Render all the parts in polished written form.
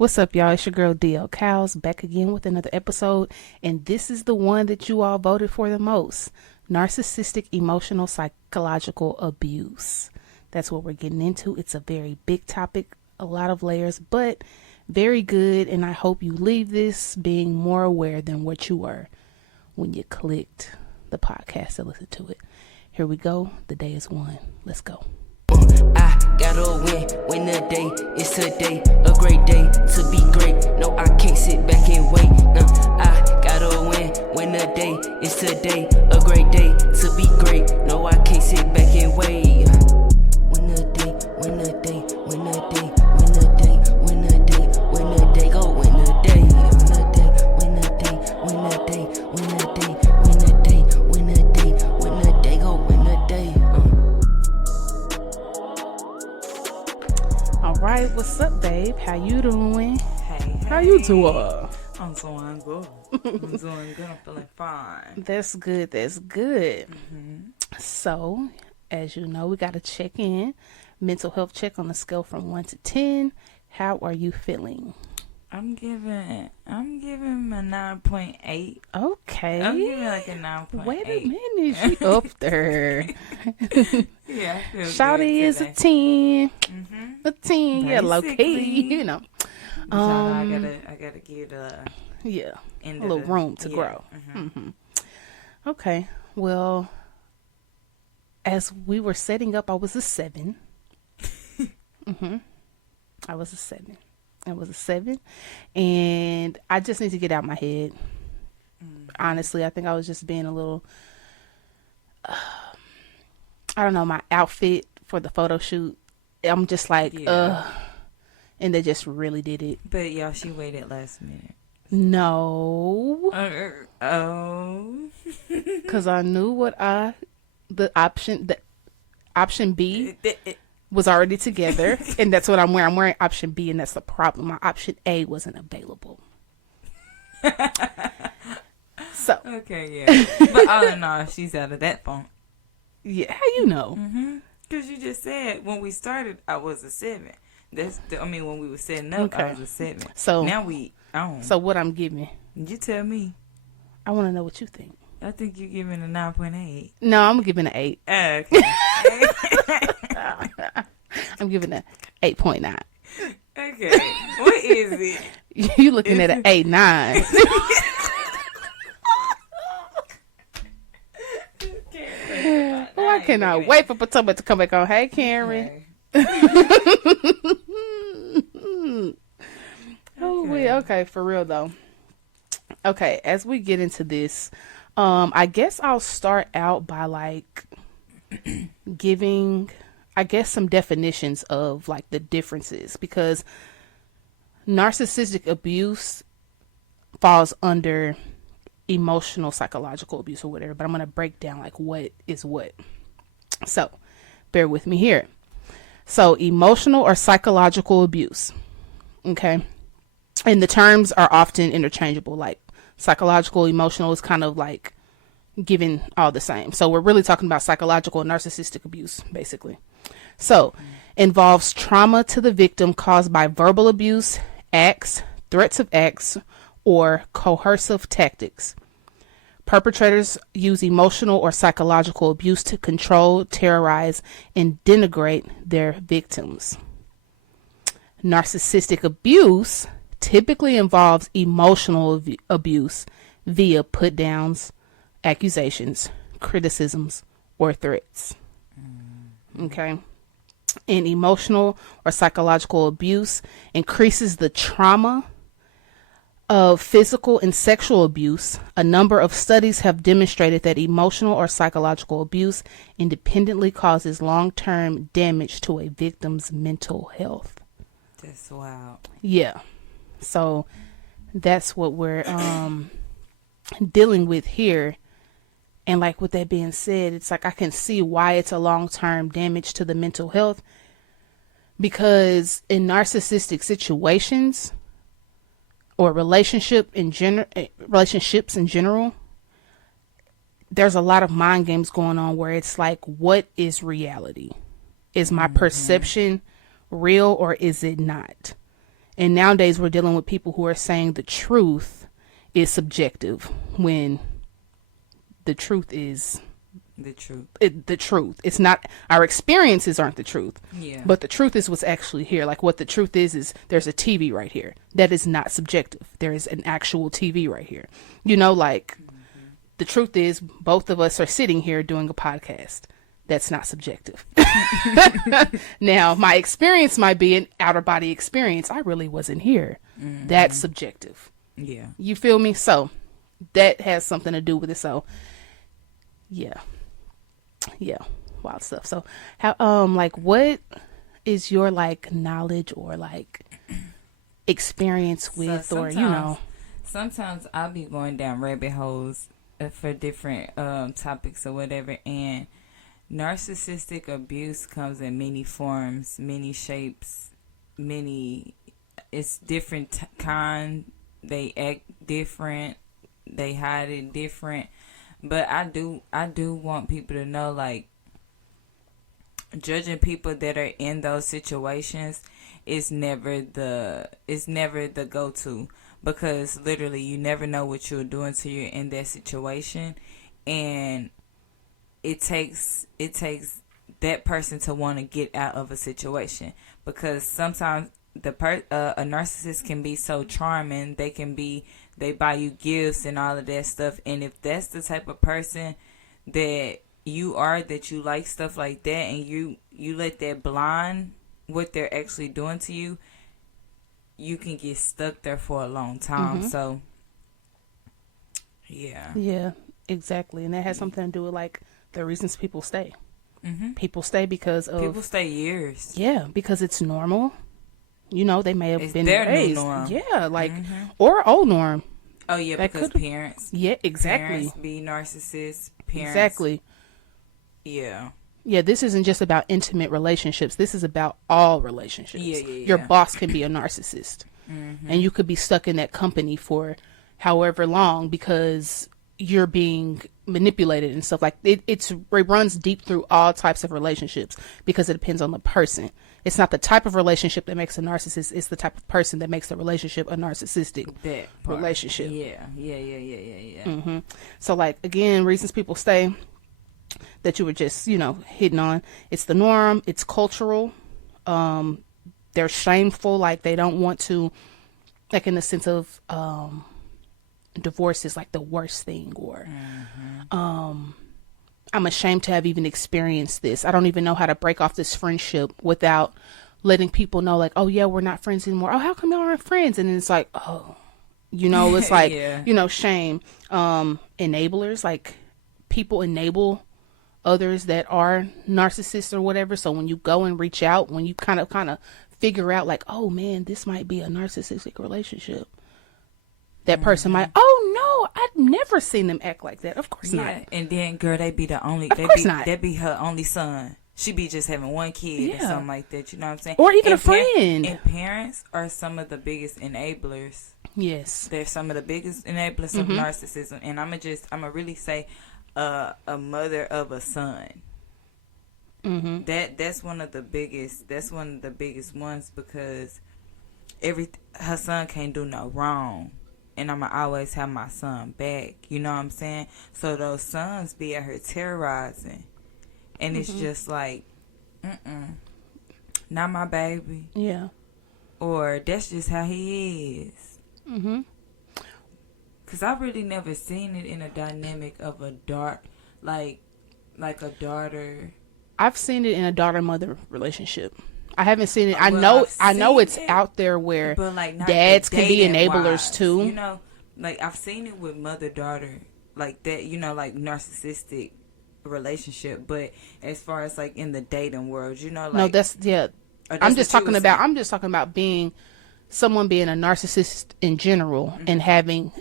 What's up, y'all? It's your girl DL Cows back again with another episode, and this is the one that you all voted for the most: narcissistic emotional psychological abuse. That's what we're getting into. It's a very big topic, a lot of layers, but very good, and I hope you leave this being more aware than what you were when you clicked the podcast to listen to it. Here we go. The day is won. Let's go. I gotta win the day. It's today, a great day to be great. No, I can't sit back and wait. I gotta win the day. It's today, a great day to be great. No, I can't sit back and wait. Win the day, win the day, win the day, win the day, win the day, win the day, go win the day, win the day, win the day, win the day, win the day, win the day, win the day, win the day, go win the day. All right, what's up, babe? How you doing? Hey, How you doing? I'm doing good. I'm doing good. I'm feeling fine. That's good. That's good. So, as you know, we got to check in. Mental health check on a scale from 1 to 10. How are you feeling? I'm giving a 9.8. Okay. I'm giving like a 9.8. Wait a minute, she up there. Yeah, I feel Shawty good is a today. 10. A 10, yeah, low key, Basically. you know. I gotta give Yeah, end a little of the, room to yeah. grow. Okay, well, as we were setting up, I was a 7. I was a 7. I was a 7, and I just need to get out my head. Honestly, I think I was just being a little, I don't know, my outfit for the photo shoot. I'm just like, Yeah. and they just really did it. But y'all, she waited last minute. No, because I knew what the option B was already together, and that's what I'm wearing. I'm wearing option B, and that's the problem. My option A wasn't available. So Okay, yeah. But all in all, she's out of that phone. yeah, how you know? Because you just said when we started, I was a 7. When we were setting up, I Okay. was a 7. So Now we on. So what I'm giving? You tell me. I want to know what you think. I think you're giving a 9.8. No, I'm giving an 8. Okay. I'm giving a 8.9. Okay. What is it? You looking at an 8.9? Oh, I cannot wait for Potomac to come back on. Hey, Karen. Okay, for real though. Okay, as we get into this, I guess I'll start out by like giving, I guess, some definitions of like the differences, because narcissistic abuse falls under emotional psychological abuse or whatever, but I'm going to break down like what is what. So bear with me here. So emotional or psychological abuse. Okay. And the terms are often interchangeable, like psychological, emotional is kind of like given all the same. So we're really talking about psychological and narcissistic abuse, basically. So involves trauma to the victim caused by verbal abuse, acts, threats of acts, or coercive tactics. Perpetrators use emotional or psychological abuse to control, terrorize, and denigrate their victims. Narcissistic abuse typically involves emotional abuse via put-downs, accusations, criticisms, or threats. Okay. And emotional or psychological abuse increases the trauma of physical and sexual abuse. A number of studies have demonstrated that emotional or psychological abuse independently causes long-term damage to a victim's mental health. That's wild. Yeah. So that's what we're dealing with here. And like with that being said, it's like I can see why it's a long-term damage to the mental health, because in narcissistic situations or relationships in general, there's a lot of mind games going on where it's like, what is reality? Is my perception real or is it not? And nowadays we're dealing with people who are saying the truth is subjective when the truth is the truth. It's not, our experiences aren't the truth. Yeah. But the truth is what's actually here. Like what the truth is there's a TV right here. That is not subjective. There is an actual TV right here. You know, like the truth is both of us are sitting here doing a podcast. That's not subjective. Now, my experience might be an outer body experience. I really wasn't here. That's subjective. Yeah. You feel me? So that has something to do with it. So yeah, wild stuff. So how like what is your like knowledge or like experience with, So or you know? Sometimes I'll be going down rabbit holes for different topics or whatever, and narcissistic abuse comes in many forms, many shapes, it's different kind. They act different, they hide it different. But I do want people to know, like, judging people that are in those situations is never the go-to, because literally you never know what you're doing till you're in that situation, and it takes that person to want to get out of a situation, because sometimes a narcissist can be so charming. They buy you gifts and all of that stuff, and if that's the type of person that you are, that you like stuff like that, and you let that blind what they're actually doing to you, you can get stuck there for a long time. So yeah, Exactly. And that has something to do with like the reasons people stay. People stay because of, people stay years. Yeah, because it's normal. You know, they may have It's been their new raised. norm. Yeah, like or old norm. Oh yeah, That because could've- parents. Yeah, exactly. Parents be narcissists. Parents. Exactly. Yeah. Yeah, this isn't just about intimate relationships. This is about all relationships. Yeah. Your boss can be a narcissist. And you could be stuck in that company for however long because you're being manipulated and stuff like it. It runs deep through all types of relationships because it depends on the person. It's not the type of relationship that makes a narcissist. It's the type of person that makes the relationship a narcissistic relationship. Yeah. So like, again, reasons people stay that you were just, hitting on. It's the norm. It's cultural. They're shameful. Like they don't want to, like in the sense of, divorce is like the worst thing, or, I'm ashamed to have even experienced this. I don't even know how to break off this friendship without letting people know, like, oh yeah, we're not friends anymore. Oh, how come y'all aren't friends? And then it's like, oh, it's like, shame. Enablers, like people enable others that are narcissists or whatever. So when you go and reach out, when you kind of figure out like, oh man, this might be a narcissistic relationship, that person might, oh no, I've never seen them act like that. Of course not. And then girl, they be the only, that be her only son. She be just having one kid or something like that. You know what I'm saying? Or even a friend. And parents are some of the biggest enablers. Yes. They're some of the biggest enablers of narcissism. And I'm gonna really say a mother of a son. That's one of the biggest ones, because her son can't do no wrong. And I'ma always have my son back. You know what I'm saying? So those sons be at her terrorizing. And it's just like, not my baby. Yeah. Or that's just how he is. Because I've really never seen it in a dynamic of a like a daughter. I've seen it in a daughter-mother relationship. I haven't seen it. I know it's out there where but like dads can be enablers too. Like I've seen it with mother-daughter, like that. Like narcissistic relationship. But as far as like in the dating world, like no, that's I'm just talking about being someone being a narcissist in general and having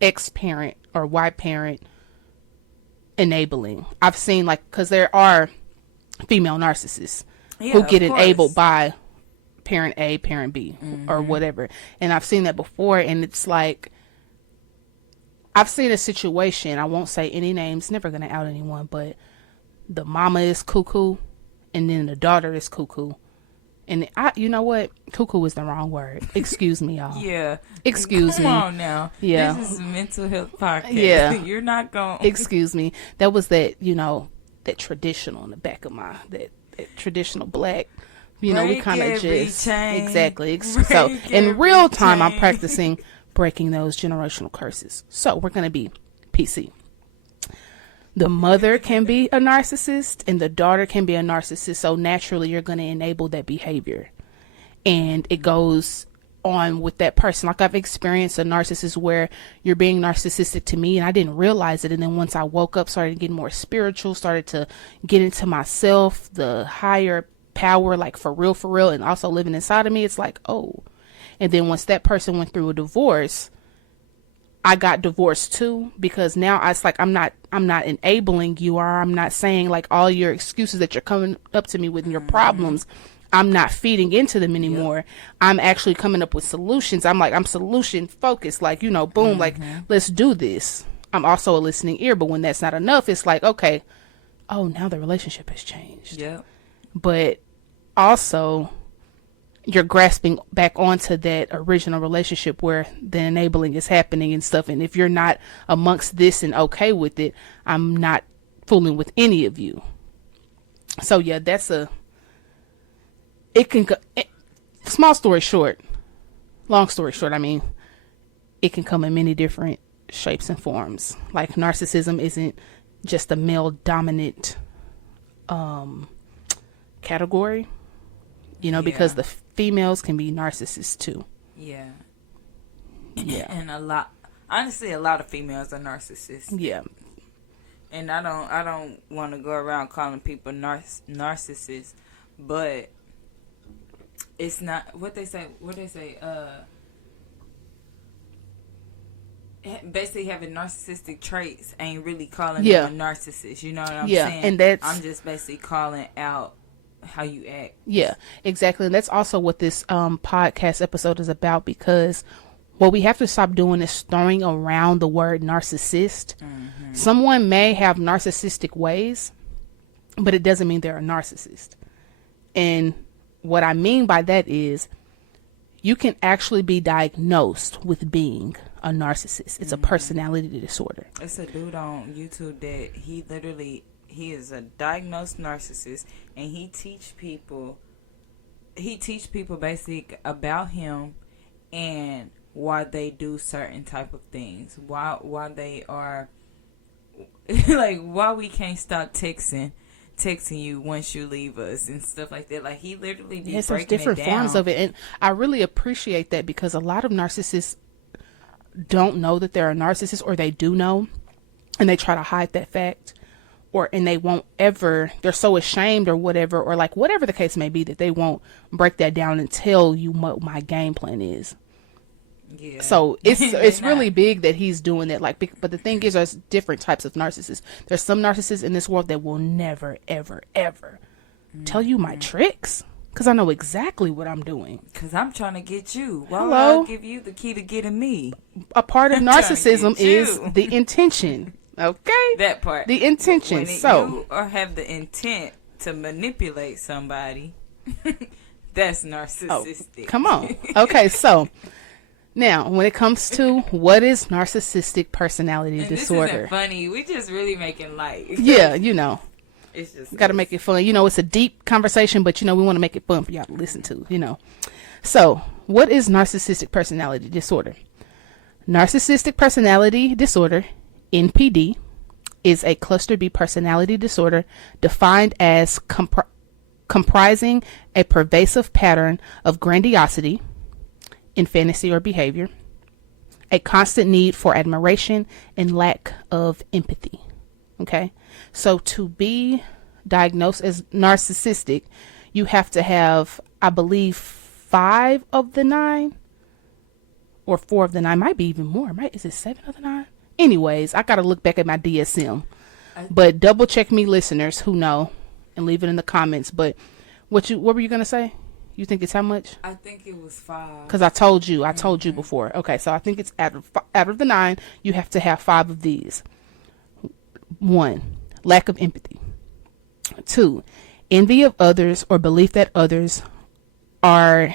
ex-parent or Y parent enabling. I've seen because there are female narcissists who get enabled by parent A, parent B, or whatever. And I've seen that before, and it's like, I've seen a situation, I won't say any names, never going to out anyone, but the mama is cuckoo, and then the daughter is cuckoo. And you know what? Cuckoo is the wrong word. Excuse me, y'all. Yeah. Excuse me. Come on now. Yeah. This is a mental health podcast. Yeah. You're not going. Excuse me. That was that, that traditional in the back of that traditional black. We kind of just exactly. So in real time, I'm practicing breaking those generational curses. So we're gonna be PC. The mother can be a narcissist and the daughter can be a narcissist. So naturally, you're gonna enable that behavior, and it goes on with that person. Like I've experienced a narcissist where you're being narcissistic to me and I didn't realize it. And then once I woke up, started getting more spiritual, started to get into myself, the higher power, like for real, and also living inside of me, it's like, oh. And then once that person went through a divorce, I got divorced too, because now it's like I'm not enabling you, or I'm not saying like all your excuses that you're coming up to me with and your problems, I'm not feeding into them anymore. Yep. I'm actually coming up with solutions. I'm solution focused, like, boom, like, let's do this. I'm also a listening ear, but when that's not enough, it's like, okay, oh, now the relationship has changed. Yeah. But also, you're grasping back onto that original relationship where the enabling is happening and stuff. And if you're not amongst this and okay with it, I'm not fooling with any of you. So yeah, long story short, I mean, it can come in many different shapes and forms. Like narcissism isn't just a male dominant category, because the females can be narcissists too. Yeah. And a lot of females are narcissists. Yeah. And I don't want to go around calling people narcissists, but it's not what they say. Basically having narcissistic traits ain't really calling them a narcissist. You know what I'm saying? And I'm just basically calling out how you act. Yeah, exactly. And that's also what this podcast episode is about, because what we have to stop doing is throwing around the word narcissist. Mm-hmm. Someone may have narcissistic ways, but it doesn't mean they're a narcissist. And what I mean by that is you can actually be diagnosed with being a narcissist. It's a personality disorder. It's a dude on YouTube that he is a diagnosed narcissist, and he teach people basic about him and why they do certain type of things, why they are like why we can't stop texting you once you leave us and stuff like that. Like he literally be there's breaking different it down. forms of it, and I really appreciate that, because a lot of narcissists don't know that they're a narcissist, or they do know and they try to hide that fact, and they won't ever, they're so ashamed or whatever, or like whatever the case may be, that they won't break that down and tell you what my game plan is. Yeah. So it's really big that he's doing that. Like, but the thing is, there's different types of narcissists. There's some narcissists in this world that will never, ever, ever tell you my tricks, because I know exactly what I'm doing. Because I'm trying to get you. Why would I give you the key to getting me? A part of narcissism is the intention. Okay? That part. The intention. You have the intent to manipulate somebody, that's narcissistic. Oh, come on. Okay, so now when it comes to what is narcissistic personality disorder. This isn't funny. We just really making light. Yeah, It's just got to make it fun. It's a deep conversation, but we want to make it fun for y'all to listen to, So, what is narcissistic personality disorder? Narcissistic personality disorder, NPD, is a cluster B personality disorder defined as comprising a pervasive pattern of grandiosity in fantasy or behavior, a constant need for admiration, and lack of empathy. Okay, so to be diagnosed as narcissistic, you have to have, I believe, 5 of the 9 or 4 of the 9, might be even more. Is it 7 of the 9? Anyways, I got to look back at my DSM, but double check me, listeners who know, and leave it in the comments. But what were you going to say? You think it's how much? I think it was 5. Because I told you before. Okay, so I think it's out of the 9, you have to have 5 of these. 1, lack of empathy. 2, envy of others or belief that others are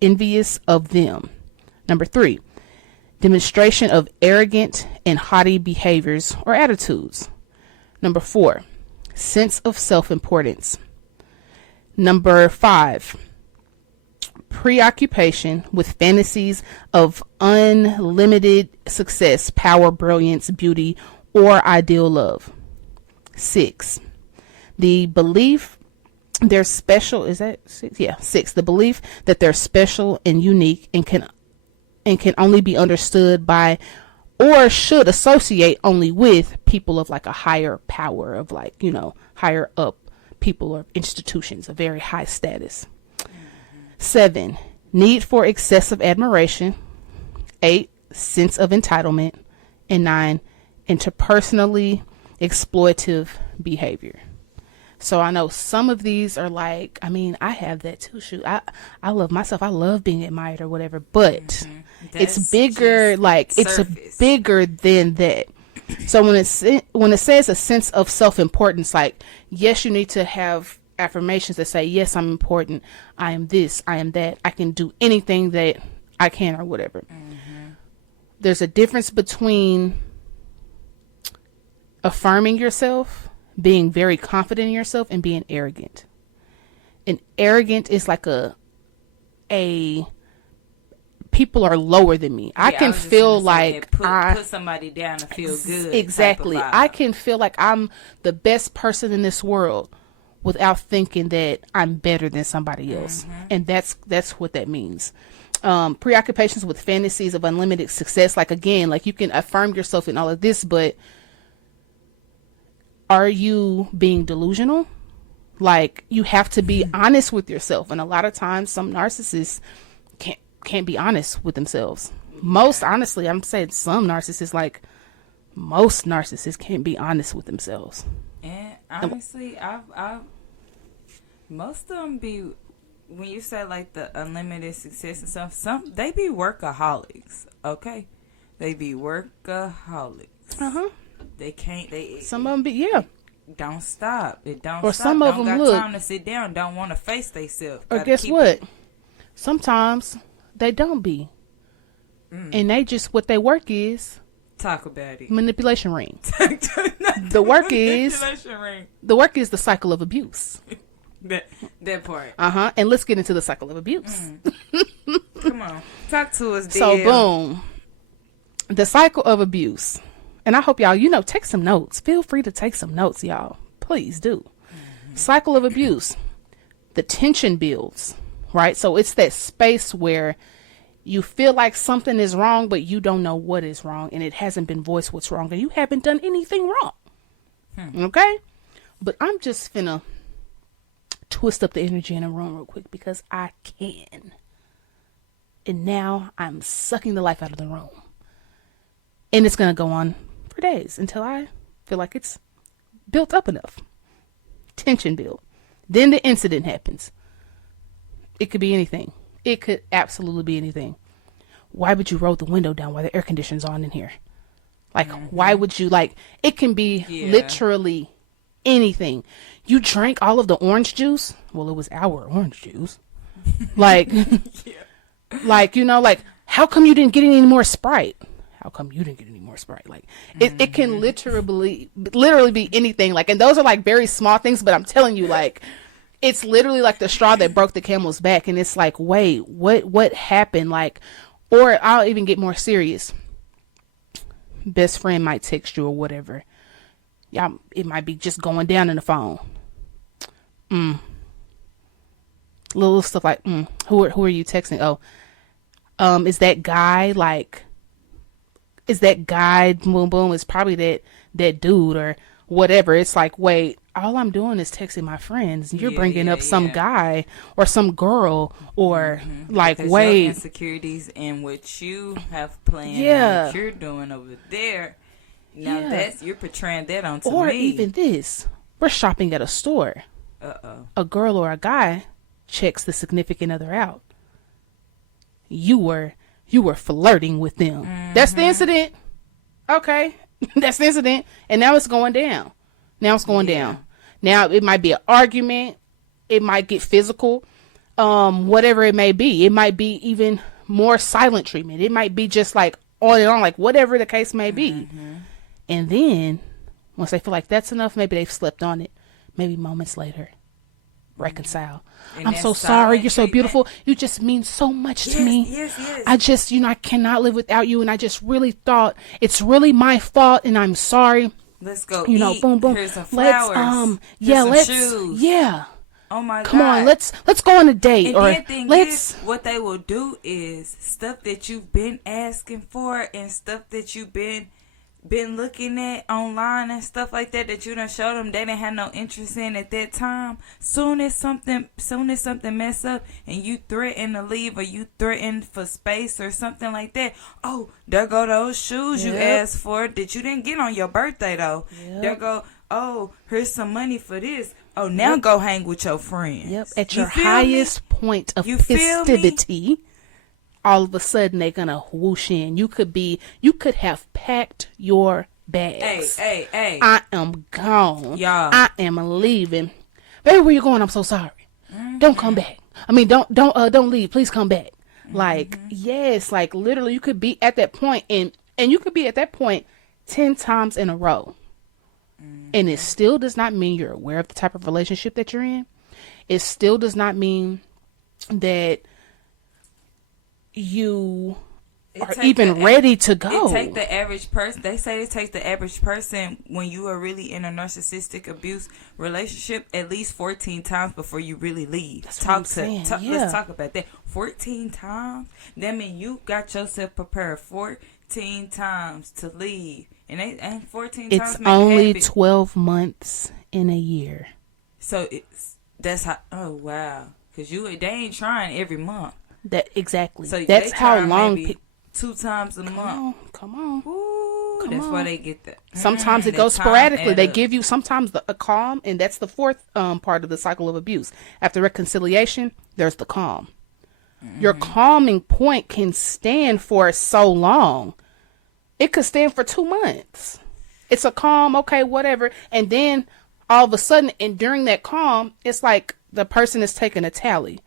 envious of them. Number 3, demonstration of arrogant and haughty behaviors or attitudes. Number 4, sense of self-importance. Number 5, preoccupation with fantasies of unlimited success, power, brilliance, beauty, or ideal love. 6, the belief they're special. Is that 6? Yeah, 6. The belief that they're special and unique and can only be understood by or should associate only with people of like a higher power, of like, you know, higher up people or institutions of very high status. 7, need for excessive admiration. 8, sense of entitlement. And 9, interpersonally exploitive behavior. So I know some of these are like, I mean, I have that too. Shoot, I love myself. I love being admired or whatever, but it's bigger. Like surface. It's bigger than that. So when it says a sense of self-importance, like, yes, you need to have affirmations that say, yes, I'm important. I am this. I am that. I can do anything that I can or whatever. There's a difference between affirming yourself, being very confident in yourself, and being arrogant. And arrogant is like a people are lower than me. I can feel like put somebody down and feel good. Exactly. I can feel like I'm the best person in this world without thinking that I'm better than somebody else. And that's what that means. Preoccupations with fantasies of unlimited success. Like, again, like, you can affirm yourself in all of this, but are you being delusional? Like, you have to be honest with yourself. And a lot of times some narcissists can't be honest with themselves. Most, honestly, I'm saying some narcissists, like most narcissists, can't be honest with themselves. And honestly, I've most of them be, when you say like the unlimited success and stuff, they be workaholics. Okay, they be workaholics. Some of them be, don't stop. It don't or stop. Some of don't them got time to sit down. Don't want to face themselves. Or guess what? Sometimes they don't be, and they just, what their work is, talk about it. Manipulation ring. The work is the cycle of abuse. That part. And let's get into the cycle of abuse. Come on, talk to us. So boom, the cycle of abuse. And I hope y'all, take some notes. Feel free to take some notes, y'all. Please do. Cycle of abuse. The tension builds, right? So it's that space where you feel like something is wrong, but you don't know what is wrong, and it hasn't been voiced what's wrong, and you haven't done anything wrong. Okay? But I'm just finna twist up the energy in a room real quick because I can. And now I'm sucking the life out of the room. And it's going to go on for days until I feel like it's built up enough. Tension build. Then the incident happens. It could be anything. It could absolutely be anything. Why would you roll the window down while the air conditioner's on in here? Like, why would you, like, it can be literally anything. You drank all of the orange juice. Well, it was our orange juice. Like, like, like, how come you didn't get any more Sprite? How come you didn't get any more Sprite? Like, it can literally be anything. Like, and those are like very small things, but I'm telling you, like, it's literally like the straw that broke the camel's back. And it's like, wait, what happened? Like, or I'll even get more serious. Best friend might text you or whatever. Yeah, it might be just going down in the phone. Little stuff like, who are you texting? Oh, is that guy boom boom? It's probably that dude or whatever. It's like, wait, all I'm doing is texting my friends. You're bringing up some guy or some girl or like, because wait, your insecurities and what you have planned and what you're doing over there. Now you're portraying that onto me. Or even this, we're shopping at a store. A girl or a guy checks the significant other out. You were flirting with them. That's the incident. Okay. That's the incident. And now it's going down. Now it might be an argument. It might get physical. whatever it may be. It might be even more silent treatment. It might be just like on and on, like whatever the case may be. And then once they feel like that's enough, maybe they've slept on it. Maybe moments later, reconcile. And I'm so sorry. You're so beautiful. You just mean so much to me. Yes. I just, I cannot live without you. And I just really thought it's really my fault. And I'm sorry. Let's go eat. Boom, boom. Here's some flowers. Let's, shoes. yeah. Oh my God. Come on, let's go on a date. And or then thing let's. Is, what they will do is stuff that you've been asking for and stuff that you've been looking at online and stuff like that you done showed them they didn't have no interest in at that time. Soon as something mess up and you threaten to leave or you threaten for space or something like that, oh, there go those shoes you asked for that you didn't get on your birthday though. There go, oh, here's some money for this. Oh, now go hang with your friends. At your highest point of festivity, all of a sudden they're gonna whoosh in. You could have packed your bags. Hey. I am gone. Y'all. I am leaving. Baby, where you going? I'm so sorry. Don't come back. I mean, don't leave. Please come back. Like, yes, like literally you could be at that point and you could be at that point 10 times in a row. And it still does not mean you're aware of the type of relationship that you're in. It still does not mean that you are even ready to go. It take the average person. They say it takes the average person when you are really in a narcissistic abuse relationship at least 14 times before you really leave. Let's talk about that. 14 times. That means you got yourself prepared 14 times to leave. And 14 times. It's only 12 months in a year. So that's how. Oh wow, because they ain't trying every month. That exactly. So that's how long. 2 times a month. Come on. Ooh, that's why they get that. Sometimes it goes sporadically. They give you sometimes a calm, and that's the fourth part of the cycle of abuse. After reconciliation, there's the calm. Your calming point can stand for so long. It could stand for 2 months. It's a calm, okay, whatever. And then all of a sudden, and during that calm, it's like the person is taking a tally.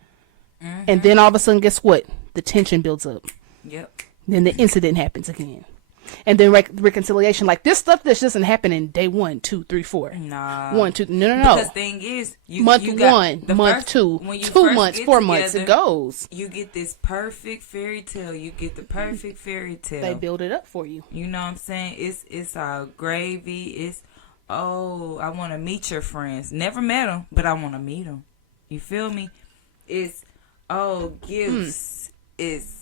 And then all of a sudden, guess what? The tension builds up. Yep. Then the incident happens again. And then reconciliation, like this stuff that doesn't happen in day 1, 2, 3, 4. Nah. 1, 2, no. Because thing is, month 1, month 2, 2 months, 4 months, it goes. You get this perfect fairy tale. You get the perfect fairy tale. They build it up for you. You know what I'm saying? It's all gravy. It's, oh, I want to meet your friends. Never met them, but I want to meet them. You feel me? It's, oh, gifts. It's,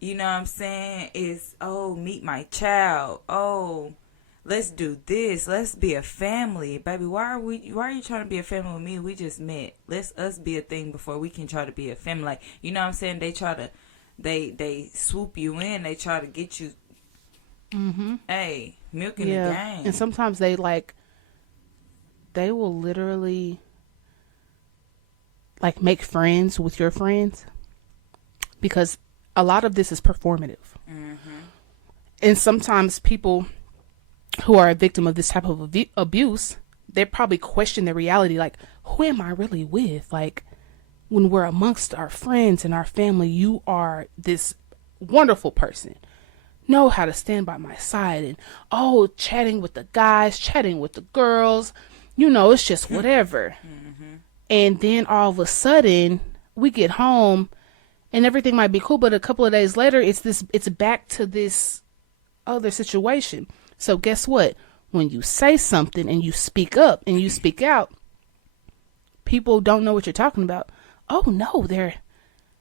you know what I'm saying? It's, oh, meet my child. Oh, let's do this. Let's be a family. Baby, why are you trying to be a family with me? We just met. Let's us be a thing before we can try to be a family. Like, you know what I'm saying? They try to, they swoop you in. They try to get you, hey, milking the game. And sometimes they will literally like make friends with your friends because a lot of this is performative. And sometimes people who are a victim of this type of abuse, they probably question the reality, like, who am I really with? Like, when we're amongst our friends and our family, you are this wonderful person, know how to stand by my side, and chatting with the guys, chatting with the girls, it's just whatever. And then all of a sudden we get home and everything might be cool, but a couple of days later, it's back to this other situation. So guess what? When you say something and you speak up and you speak out, people don't know what you're talking about. Oh no,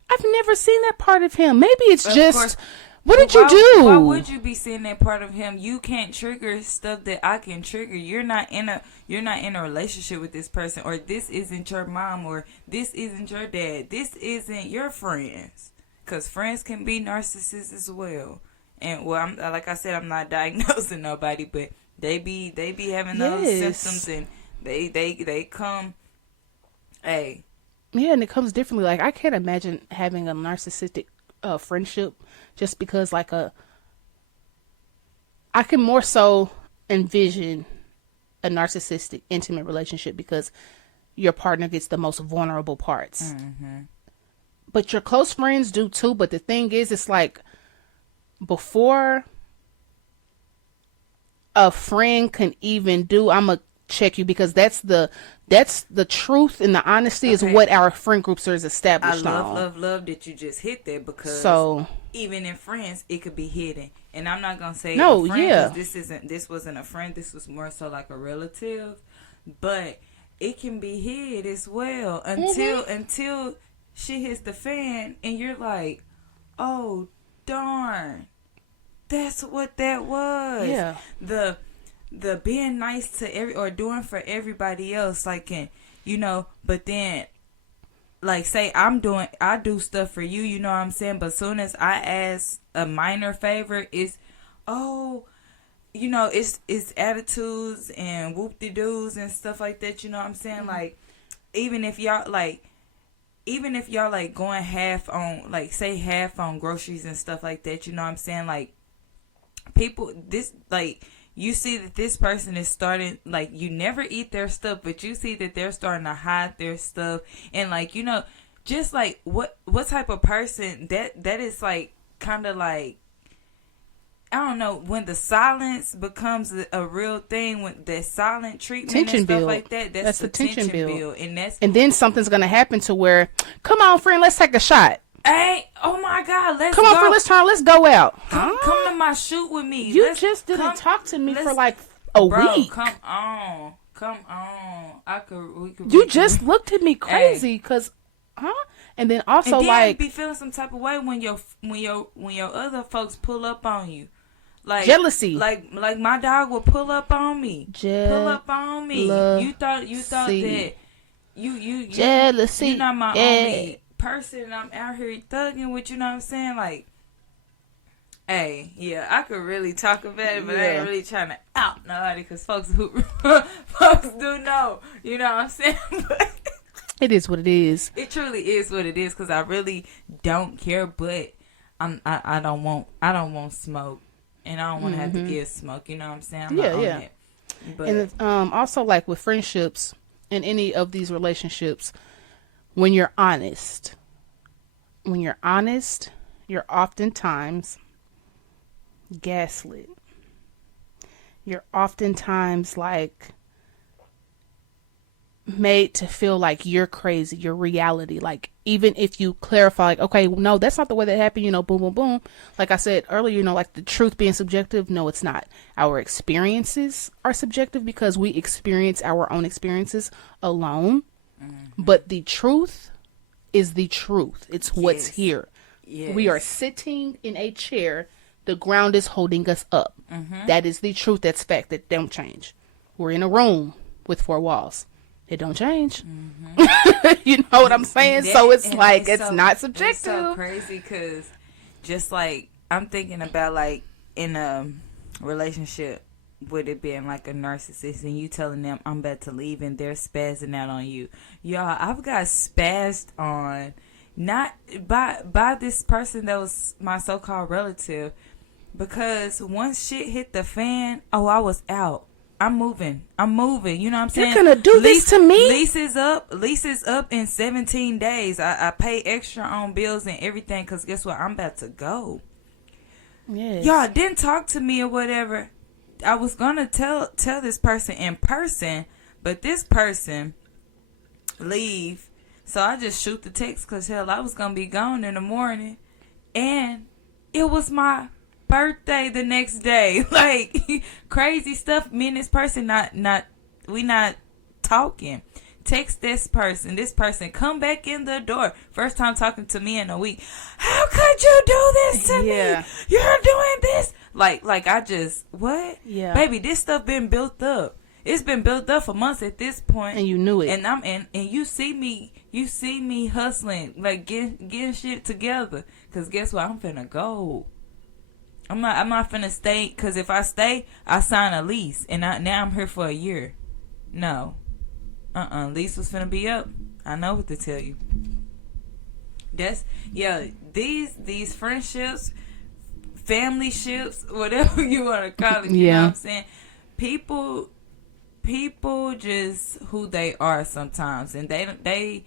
I've never seen that part of him. Maybe it's just, what did you do? Why would you be seeing that part of him? You can't trigger stuff that I can trigger. You're not in a relationship with this person, or this isn't your mom, or this isn't your dad. This isn't your friends, because friends can be narcissists as well. And well, like I said, I'm not diagnosing nobody, but they be having those symptoms, and they come. Hey. Yeah, and it comes differently. Like, I can't imagine having a narcissistic friendship, just because I can more so envision a narcissistic intimate relationship, because your partner gets the most vulnerable parts. But your close friends do too. But the thing is, it's like before a friend can even do, I'm gonna check you, because that's the truth, and the honesty is what our friend groups are established on. I love that you just hit that, because even in friends it could be hidden. And I'm not gonna say no, a friend, yeah, this wasn't a friend, this was more so like a relative, but it can be hid as well until shit hits the fan and you're like, oh darn, that's what that was. Yeah. The being nice to or doing for everybody else, like, and but then, like, say I do stuff for you, you know what I'm saying, but soon as I ask a minor favor, it's it's attitudes and whoop-de-doos and stuff like that, you know what I'm saying? Like, even if y'all like going half on, like, say half on groceries and stuff like that, you know what I'm saying? Like, people, this, like, you see that this person is starting, like, you never eat their stuff, but you see that they're starting to hide their stuff. And, like, just like what type of person that is, like, kind of like, I don't know, when the silence becomes a real thing, when the silent treatment tension and stuff build. like that, that's the tension build. And then something's gonna happen to where, come on, friend, let's take a shot. Hey, oh my God, let's come go. on, friend, let's go out. Come to my shoot with me. You just didn't talk to me for like a week. Come on. We could. You just looked at me crazy, cause, And then also, and then like, be feeling some type of way when your other folks pull up on you, like jealousy. Like my dog will pull up on me. Pull up on me. You thought that you jealousy. You're not my only person I'm out here thugging with, you know what I'm saying? Like, hey, yeah, I could really talk about it, but I ain't really trying to out nobody, because folks do know, you know what I'm saying? But it is what it is. It truly is what it is, because I really don't care, but I don't want smoke, and I don't want to have to give smoke, you know what I'm saying? I'm not on that. But, and also, like, with friendships and any of these relationships, when you're honest, you're oftentimes gaslit. You're oftentimes, like, made to feel like you're crazy, your reality. Like, even if you clarify, like, okay, no, that's not the way that happened, boom, boom, boom. Like I said earlier, like, the truth being subjective, no, it's not. Our experiences are subjective because we experience our own experiences alone. But the truth is the truth. It's what's here. Yes. We are sitting in a chair. The ground is holding us up. That is the truth. That's fact. That don't change. We're in a room with 4 walls. It don't change. You know what I'm saying? So it's like, it's not subjective. It's so crazy, because just like, I'm thinking about, like, in a relationship, with it being like a narcissist, and you telling them I'm about to leave, and they're spazzing out on you. Y'all, I've got spazzed on, not by this person that was my so-called relative, because once shit hit the fan, I was out. I'm moving. You know what I'm saying? You're gonna do this to me? Lease is up in 17 days. I pay extra on bills and everything, because guess what? I'm about to go. Yes. Y'all didn't talk to me or whatever. I was gonna tell this person in person, but this person leave. So I just shoot the text, because hell, I was gonna be gone in the morning, and it was my birthday the next day. Like, crazy stuff. Me and this person we not talking. Text this person come back in the door. First time talking to me in a week. How could you do this to me? You're doing this. Like I just, what? Yeah. Baby, this stuff been built up. It's been built up for months at this point. And you knew it. And you see me hustling, like getting shit together. Cause guess what? I'm finna go. I'm not finna stay, cause if I stay, I sign a lease, and now I'm here for a year. No. Lease was finna be up. I know what to tell you. These friendships, family ships, whatever you want to call it, you know what I'm saying? People people just who they are sometimes, and they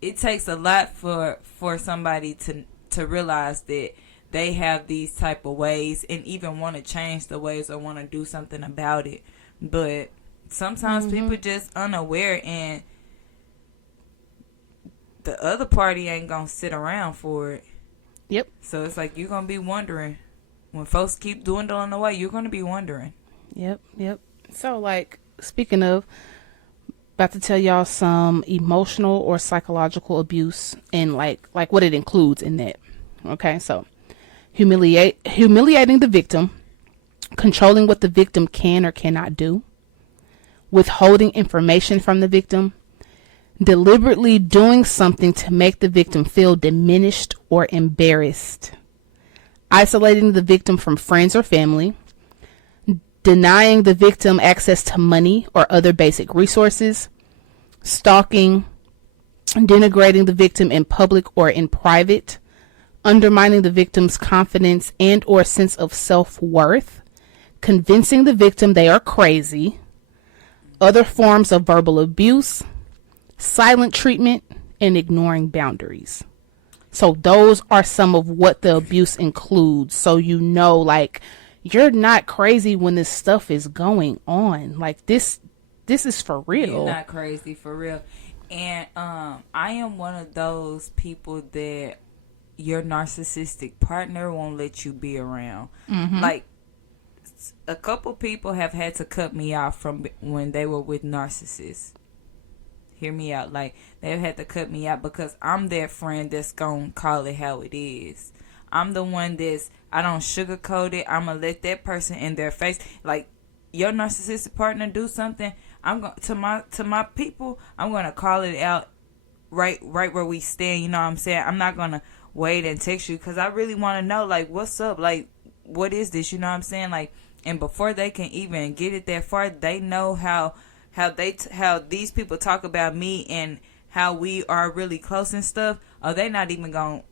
it takes a lot for somebody to realize that they have these type of ways and even want to change the ways or want to do something about it. But sometimes people just unaware, and the other party ain't gonna sit around for it. Yep. So it's like you're gonna be wondering when folks keep dwindling away. You're gonna be wondering. Yep. So, like, speaking of, about to tell y'all some emotional or psychological abuse and like what it includes in that. Okay, so humiliating the victim, controlling what the victim can or cannot do, withholding information from the victim, deliberately doing something to make the victim feel diminished or embarrassed, isolating the victim from friends or family, denying the victim access to money or other basic resources, stalking, denigrating the victim in public or in private, undermining the victim's confidence and or sense of self-worth, convincing the victim they are crazy, other forms of verbal abuse, silent treatment, and ignoring boundaries. So those are some of what the abuse includes. So you know, like, you're not crazy when this stuff is going on. Like, this is for real. You're not crazy, for real. And I am one of those people that your narcissistic partner won't let you be around. Like, a couple people have had to cut me off from when they were with narcissists. Hear me out. Like, they've had to cut me out because I'm that friend that's gonna call it how it is. I'm the one I don't sugarcoat it. I'm gonna let that person in their face. Like, your narcissistic partner do something, I'm going to my people, I'm gonna call it out right where we stand. You know what I'm saying? I'm not gonna wait and text you because I really want to know, like, what's up? Like, what is this? You know what I'm saying? Like, and before they can even get it that far, they know how these people talk about me and how we are really close and stuff. Or they not even gonna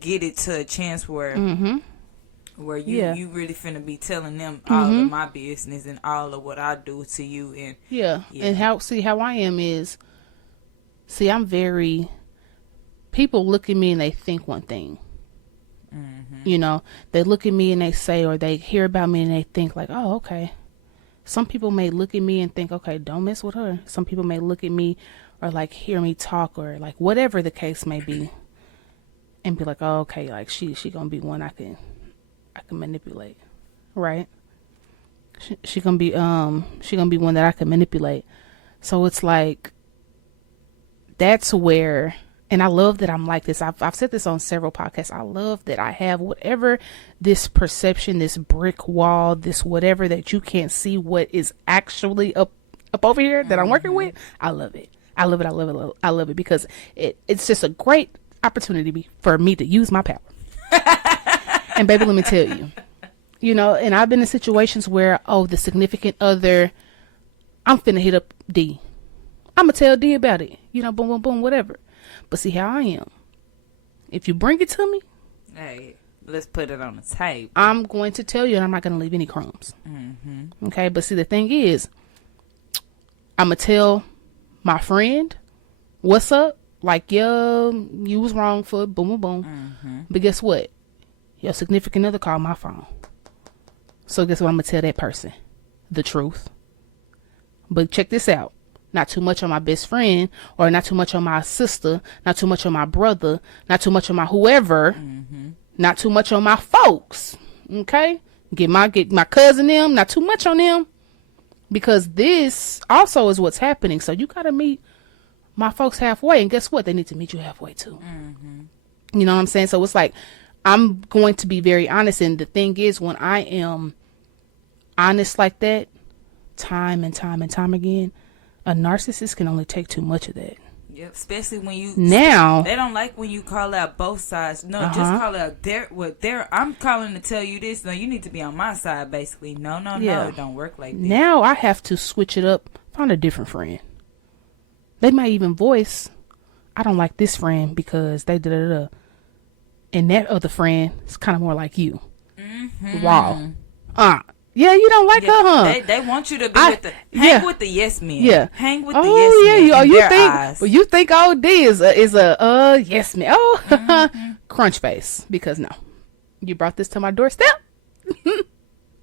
get it to a chance where where you really finna be telling them all of my business and all of what I do to you. And and how I am is, I'm very, people look at me and they think one thing. You know, they look at me and they say, or they hear about me and they think like, oh, okay. Some people may look at me and think, okay, don't mess with her. Some people may look at me or like hear me talk or like whatever the case may be and be like, oh, okay, like she gonna be one I can manipulate, right? She gonna be one that I can manipulate. So it's like, that's where, and I love that I'm like this. I've said this on several podcasts. I love that I have whatever this perception, this brick wall, this whatever that you can't see what is actually up over here that I'm working with. I love it. I love it because it's just a great opportunity for me to use my power. And baby, let me tell you, you know, and I've been in situations where, the significant other, I'm finna hit up D. I'm gonna tell D about it. You know, boom, boom, boom, whatever. But see how I am. If you bring it to me, hey, let's put it on the table. I'm going to tell you, and I'm not going to leave any crumbs. Okay, but see, the thing is, I'm going to tell my friend what's up. Like, you was wrong for boom, boom, boom. But guess what? Your significant other called my phone. So guess what I'm going to tell that person? The truth. But check this out. Not too much on my best friend, or not too much on my sister, not too much on my brother, not too much on my whoever, not too much on my folks. Okay? Get my cousin them, not too much on them. Because this also is what's happening. So you gotta meet my folks halfway, and guess what? They need to meet you halfway too. You know what I'm saying? So it's like, I'm going to be very honest, and the thing is, when I am honest like that, time and time and time again, a narcissist can only take too much of that. Yep, especially when you now they don't like when you call out both sides. No, just call out their. I'm calling to tell you this. No, you need to be on my side, basically. No, it don't work like that. Now I have to switch it up. Find a different friend. They might even voice, I don't like this friend because they da. And that other friend is kind of more like you. Raw. Yeah, you don't like her, huh? They want you to be with the with the yes men. Yeah, hang with the yes men. Oh, you think? Eyes. Well, you think OD is a yes man? Oh, crunch face. Because no, you brought this to my doorstep.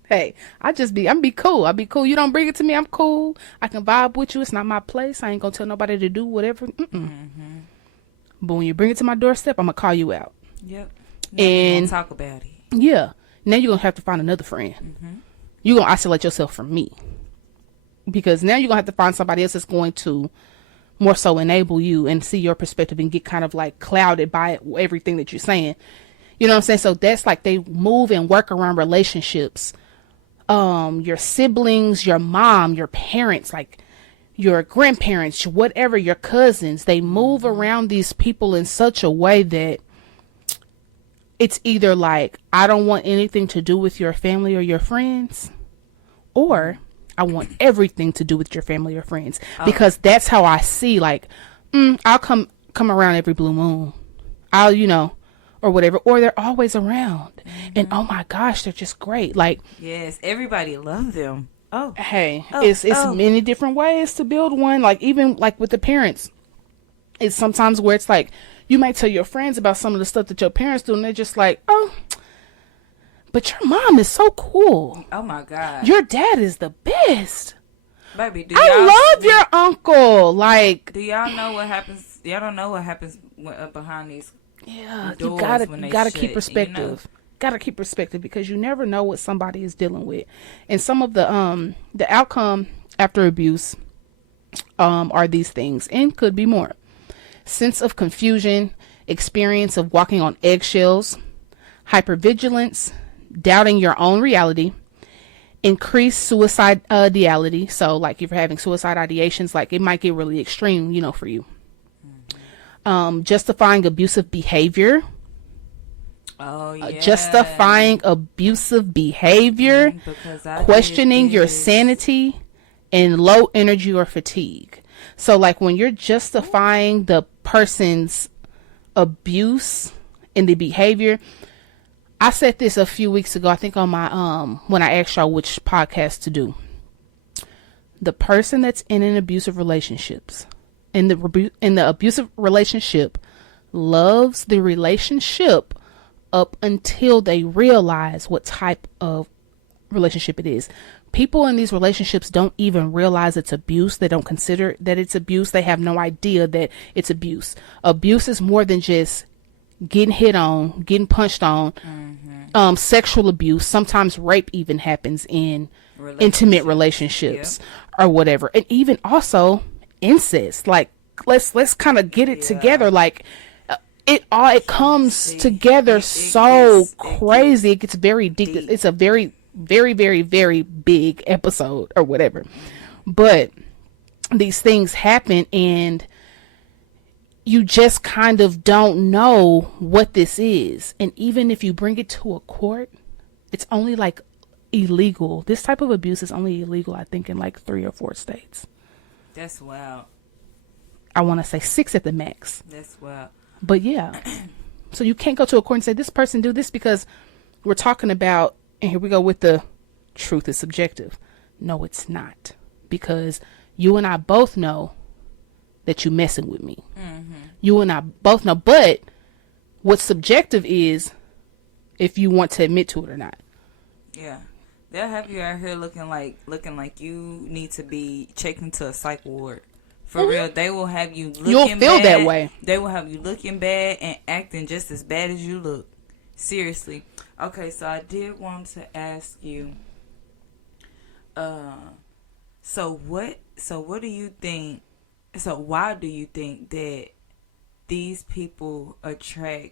Hey, I'm be cool. I'll be cool. You don't bring it to me, I'm cool. I can vibe with you. It's not my place. I ain't gonna tell nobody to do whatever. But when you bring it to my doorstep, I'm gonna call you out. Yep. And talk about it. Yeah. Now you're gonna have to find another friend. You're gonna isolate yourself from me, because now you're gonna have to find somebody else that's going to more so enable you and see your perspective and get kind of like clouded by everything that you're saying. You know what I'm saying? So that's like they move and work around relationships. Your siblings, your mom, your parents, like your grandparents, whatever, your cousins, they move around these people in such a way that it's either like, I don't want anything to do with your family or your friends, or I want everything to do with your family or friends. Because that's how I see, like, I'll come around every blue moon. Or whatever, or they're always around. And oh my gosh, they're just great. Like, yes, everybody loves them. It's many different ways to build one. Like, even like with the parents, it's sometimes where it's like, you might tell your friends about some of the stuff that your parents do, and they're just like, oh, but your mom is so cool. Oh my God. Your dad is the best. Baby, I love your uncle. Like, do y'all know what happens? Y'all don't know what happens behind these. Yeah, you gotta keep perspective. Gotta keep perspective, because you never know what somebody is dealing with. And some of the outcome after abuse are these things, and could be more. Sense of confusion, experience of walking on eggshells, hypervigilance, doubting your own reality, increased suicidality. So like if you're having suicide ideations, like it might get really extreme, for you. Justifying abusive behavior. Justifying abusive behavior, questioning your sanity, and low energy or fatigue. So like when you're justifying the person's abuse and the behavior, I said this a few weeks ago, I think on my when I asked y'all which podcast to do. The person that's in an abusive relationships, in the abusive relationship, loves the relationship up until they realize what type of relationship it is. People in these relationships don't even realize it's abuse. They don't consider that it's abuse. They have no idea that it's abuse. Abuse is more than just getting hit on, getting punched on, sexual abuse. Sometimes rape even happens in intimate relationships or whatever. And even also incest. Like, let's kind of get it together. Like, it comes together so crazy. It gets very deep. It's a very, very, very, very big episode or whatever. But these things happen, and you just kind of don't know what this is. And even if you bring it to a court, it's only like illegal. This type of abuse is only illegal, I think, in like 3 or 4 states. That's wild. I want to say 6 at the max. That's wild. But yeah, so you can't go to a court and say this person do this, because we're talking about, and here we go with the truth is subjective. No, it's not, because you and I both know that you messing with me. You and I both know, but what's subjective is if you want to admit to it or not. Yeah. They'll have you out here looking like you need to be checked into a psych ward. For real, they will have you looking bad. You'll feel that way. They will have you looking bad and acting just as bad as you look. Seriously. Okay, so I did want to ask you, so what do you think, so why do you think that these people attract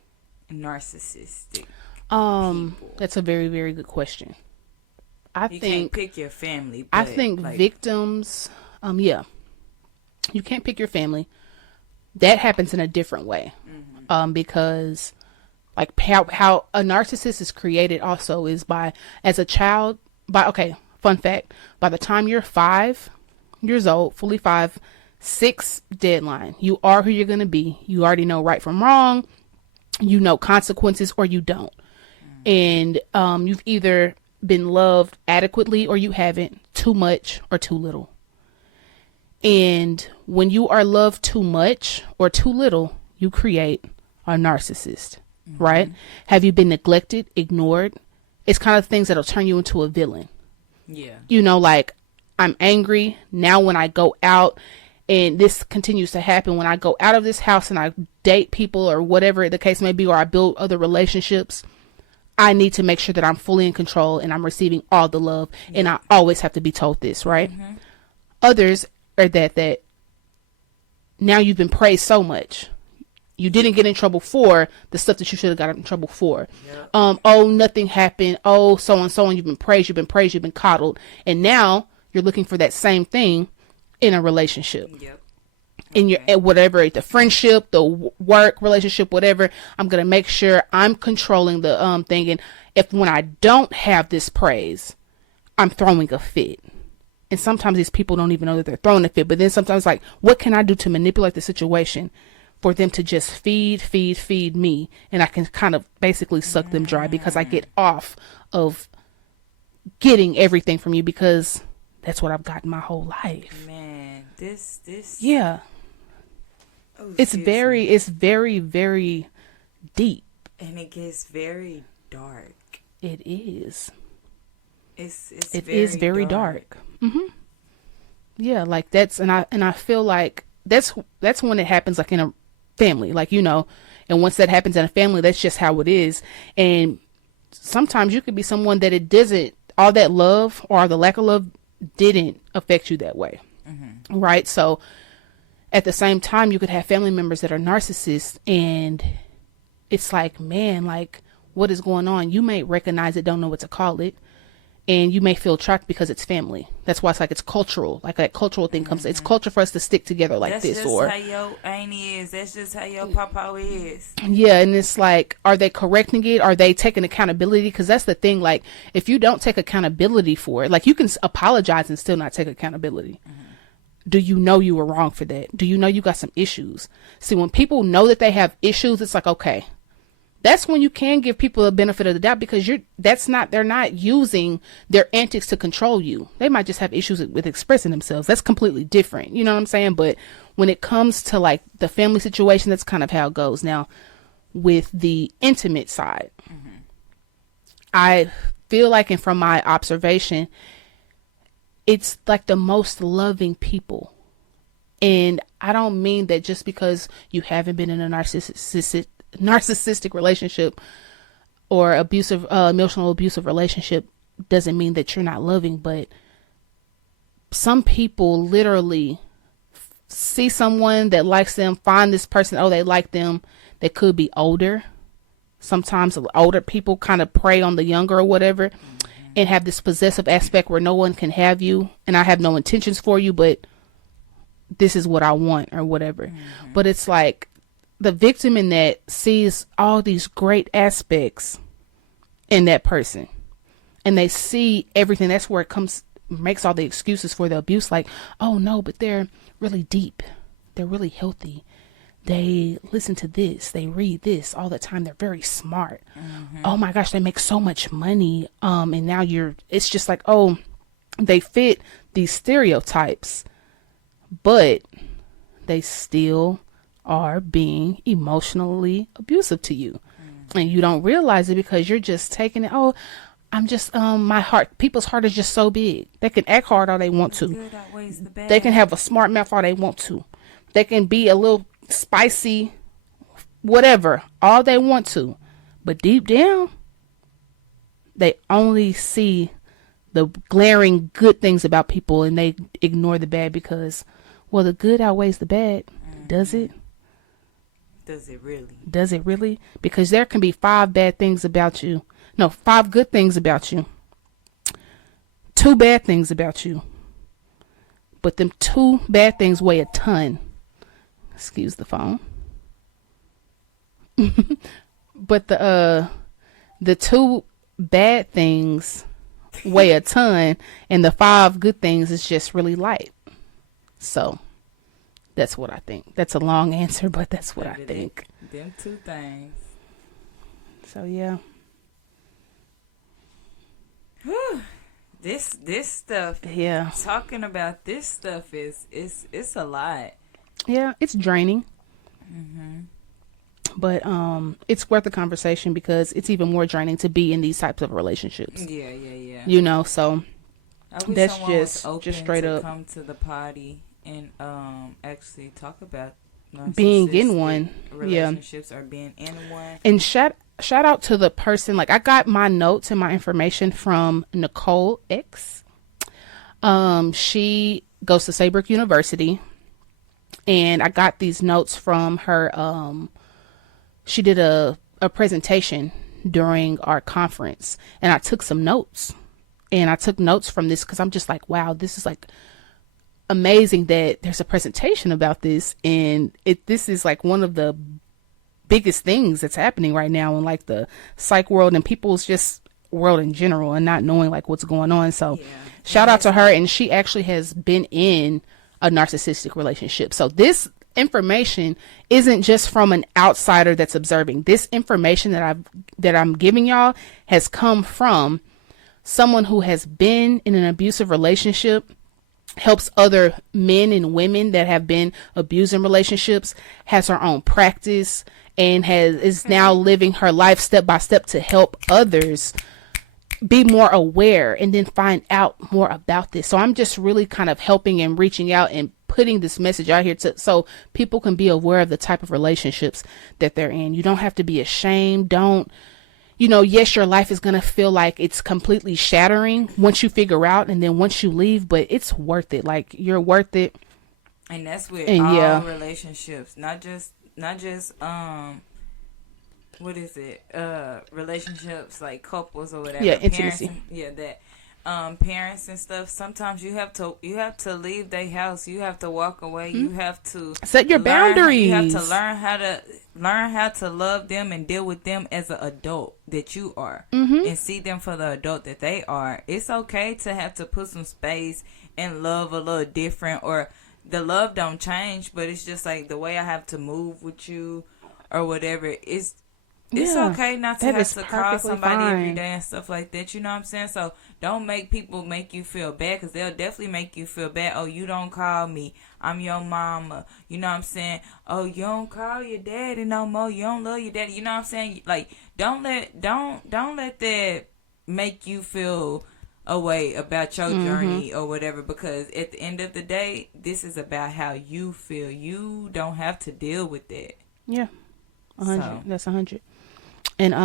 narcissistic people? That's a very, very good question. You can't pick your family. I think like, victims, you can't pick your family. That happens in a different way. Because like how a narcissist is created also is as a child, fun fact, by the time you're 5 years old, fully 5, 6 deadline, you are who you're going to be. You already know right from wrong. You know consequences or you don't. And you've either been loved adequately or you haven't, too much or too little. And when you are loved too much or too little, you create a narcissist, right? Have you been neglected, ignored? It's kind of things that'll turn you into a villain. Yeah. You know, like, I'm angry now when I go out, and this continues to happen when I go out of this house and I date people or whatever the case may be, or I build other relationships. I need to make sure that I'm fully in control and I'm receiving all the love. Yeah. And I always have to be told this, right? Others are that now you've been praised so much. You didn't get in trouble for the stuff that you should have got in trouble for. Yep. Oh, nothing happened. Oh, so and so, and you've been praised, you've been coddled. And now you're looking for that same thing in a relationship. Yep. In your whatever, the friendship, the work relationship, whatever. I'm going to make sure I'm controlling the thing. And if when I don't have this praise, I'm throwing a fit. And sometimes these people don't even know that they're throwing a fit. But then sometimes, like, what can I do to manipulate the situation for them to just feed me, and I can kind of basically suck them dry because I get off of getting everything from you because that's what I've gotten my whole life. Man, this yeah. Oh, it's very, very deep. And it gets very dark. It is. It is very dark. Yeah, like that's, and I feel like that's when it happens, like in a family, like, you know, and once that happens in a family, that's just how it is. And sometimes you could be someone that it doesn't, all that love or the lack of love didn't affect you that way. Right. So at the same time, you could have family members that are narcissists, and it's like, man, like, what is going on? You may recognize it, don't know what to call it. And you may feel trapped because it's family. That's why it's like it's cultural. Like that cultural thing comes. It's culture for us to stick together like that's this. That's or just how your auntie is. That's just how your papa is. Yeah, and it's like, are they correcting it? Are they taking accountability? Because that's the thing. Like, if you don't take accountability for it, like, you can apologize and still not take accountability. Do you know you were wrong for that? Do you know you got some issues? See, when people know that they have issues, it's like, okay. That's when you can give people a benefit of the doubt, because they're not using their antics to control you. They might just have issues with expressing themselves. That's completely different. You know what I'm saying? But when it comes to like the family situation, that's kind of how it goes. Now, with the intimate side, I feel like, and from my observation, it's like the most loving people. And I don't mean that just because you haven't been in a narcissistic relationship or emotional abusive relationship doesn't mean that you're not loving. But some people literally see someone that likes them, find this person, oh, they like them. They could be older. Sometimes older people kind of prey on the younger or whatever, and have this possessive aspect where no one can have you, and I have no intentions for you, but this is what I want or whatever. But it's like, the victim in that sees all these great aspects in that person, and they see everything. That's where it makes all the excuses for the abuse. Like, oh no, but they're really deep. They're really healthy. They listen to this. They read this all the time. They're very smart. Oh my gosh, they make so much money. And now it's just like, oh, they fit these stereotypes, but they still are being emotionally abusive to you. And you don't realize it because you're just taking it. Oh, I'm just, people's heart is just so big. They can act hard all they want to. They can have a smart mouth all they want to. They can be a little spicy, whatever, all they want to. But deep down, they only see the glaring good things about people, and they ignore the bad because, well, the good outweighs the bad. Does it? Does it really? Does it really? Because there can be 5 bad things about you. No, 5 good things about you. 2 bad things about you. But them 2 bad things weigh a ton. Excuse the phone. But the 2 bad things weigh a ton, and the 5 good things is just really light. So that's what I think. That's a long answer, but that's what I think. Them 2 things. So yeah. Whew. This stuff, Yeah. talking about this stuff it's a lot. Yeah, it's draining. But it's worth the conversation because it's even more draining to be in these types of relationships. Yeah. You know, so I wish that's someone was just open straight to up come to the party and actually talk about being in narcissistic one. Yeah. relationships or being in one. And shout out to the person. Like, I got my notes and my information from Nicole X. She goes to Saybrook University, and I got these notes from her. She did a presentation during our conference, and I took some notes. And I took notes from this because I'm just like, wow, this is like amazing that there's a presentation about this, and this is like one of the biggest things that's happening right now in like the psych world and people's just world in general, and not knowing like what's going on. So shout out to her. And she actually has been in a narcissistic relationship. So this information isn't just from an outsider that's observing. This information that I'm giving y'all has come from someone who has been in an abusive relationship, helps other men and women that have been abused in relationships, has her own practice, and is now living her life step by step to help others be more aware and then find out more about this. So I'm just really kind of helping and reaching out and putting this message out here so people can be aware of the type of relationships that they're in. You don't have to be ashamed. Yes, your life is going to feel like it's completely shattering once you figure out, and then once you leave, but it's worth it. Like, you're worth it. And that's with all relationships, not just what is it? Relationships like couples or whatever. Yeah, intimacy. Parents and stuff. Sometimes you have to leave their house. You have to walk away. You have to set your boundaries. You have to learn how to love them and deal with them as an adult that you are, and see them for the adult that they are. It's okay to have to put some space and love a little different, or the love don't change, but it's just like the way I have to move with you or whatever. It's okay not to have to call somebody every day and stuff like that. You know what I'm saying? So don't make people make you feel bad, because they'll definitely make you feel bad. Oh, you don't call me. I'm your mama. You know what I'm saying? Oh, you don't call your daddy no more. You don't love your daddy. You know what I'm saying? Like, don't let that make you feel a way about your journey or whatever, because at the end of the day, this is about how you feel. You don't have to deal with that. Yeah. 100. That's 100. And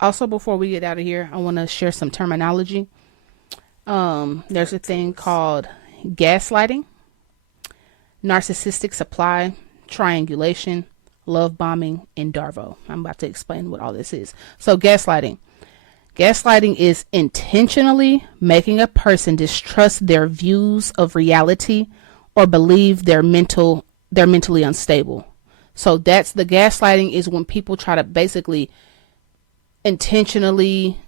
also, before we get out of here, I want to share some terminology. There's a thing called gaslighting, narcissistic supply, triangulation, love bombing, and Darvo. I'm about to explain what all this is. So gaslighting. Gaslighting is intentionally making a person distrust their views of reality or believe they're mentally unstable. So that's the gaslighting, is when people try to basically intentionally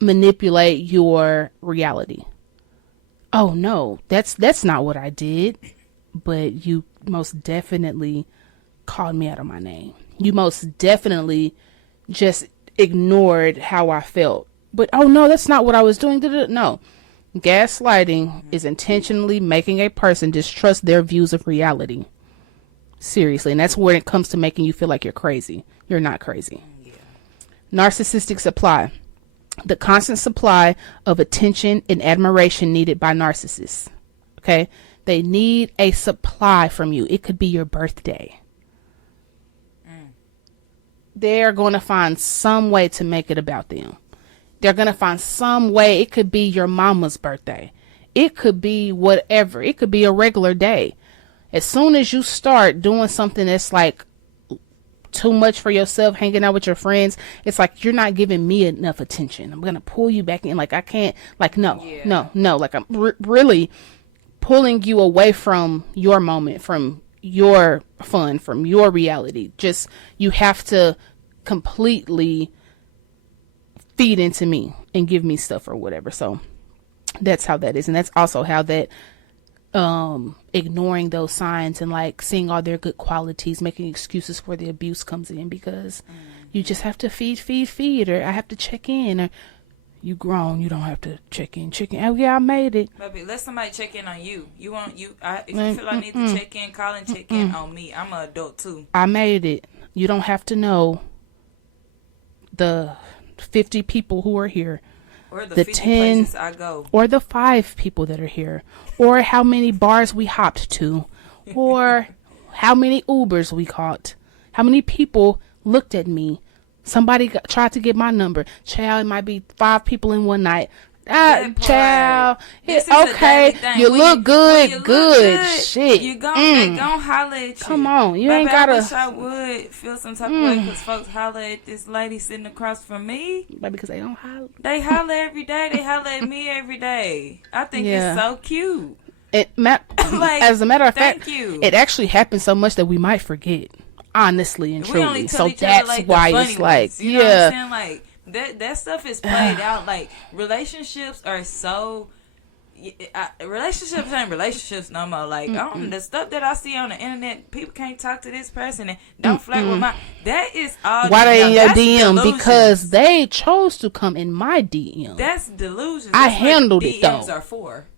manipulate your reality. Oh no, that's not what I did, but you most definitely called me out of my name. You most definitely just ignored how I felt. But oh no, that's not what I was doing. No. Gaslighting is intentionally making a person distrust their views of reality. Seriously. And that's where it comes to making you feel like you're crazy. You're not crazy. Yeah. Narcissistic supply. The constant supply of attention and admiration needed by narcissists. Okay? They need a supply from you. It could be your birthday. They're going to find some way to make it about them. They're going to find some way. It could be your mama's birthday. It could be whatever. It could be a regular day. As soon as you start doing something that's like too much for yourself, hanging out with your friends, it's like, you're not giving me enough attention. I'm going to pull you back in. Like, I can't, like, no. Like, I'm really pulling you away from your moment, from your fun, from your reality. Just, you have to completely feed into me and give me stuff or whatever. So that's how that is. And that's also how that ignoring those signs and like seeing all their good qualities, making excuses for the abuse comes in, because you just have to feed, or I have to check in, or You grown. You don't have to check in. Oh yeah, I made it. Baby, let somebody check in on you. If you feel I need to check in, call and check in on me. I'm an adult too. I made it. You don't have to know the 50 people who are here, or the 50 places I go, or the 5 people that are here, or how many bars we hopped to, or how many Ubers we caught, how many people looked at me. Somebody tried to get my number. Child, it might be 5 people in one night. Child, okay, you look good. Shit, you they gon' holler at you. Come on, you ain't gotta. I wish I would feel some type of way because folks holler at this lady sitting across from me. But because they don't holler. They holler every day. They holler at me every day. I think it's so cute. As a matter of fact, you. It actually happens so much that we might forget. Honestly and truly. So that's like why it's like, ones, you know what I'm saying? Like that stuff is played out. Like relationships are so. Relationships ain't relationships no more. Like the stuff that I see on the internet, people can't talk to this person and don't flirt with my. That is all. Why they in your DM? Delusions. Because they chose to come in my DM. That's delusions. I handled it though. DMs are for.